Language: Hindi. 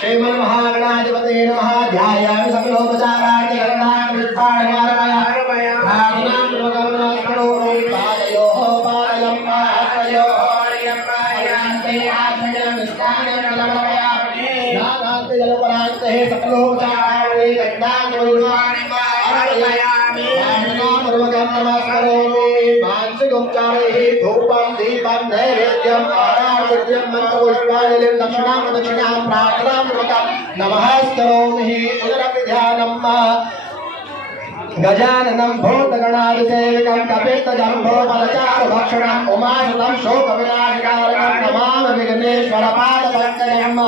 श्रीमन्महागणाधिपते नमः। ध्यायामि सकलोपचाराणि पादयोः पादयं पादयोः जलपरान्ते सकलोपचाराणि मानसिकोपचारैः धूपं दीपं नैवेद्यं आराधयं मन्त्रपुष्पाञ्जलिं दक्षिणां प्रदक्षिणां प्रार्थनां नमस्करोमि। पुनरपि ध्यानं गजाननं भूतगणादिसेवितं कपित्तजम्भोपदचारुभक्षणम् उमाशुतं शोकविनाशकारणं नमामि विघ्नेश्वरपादपङ्कजम्।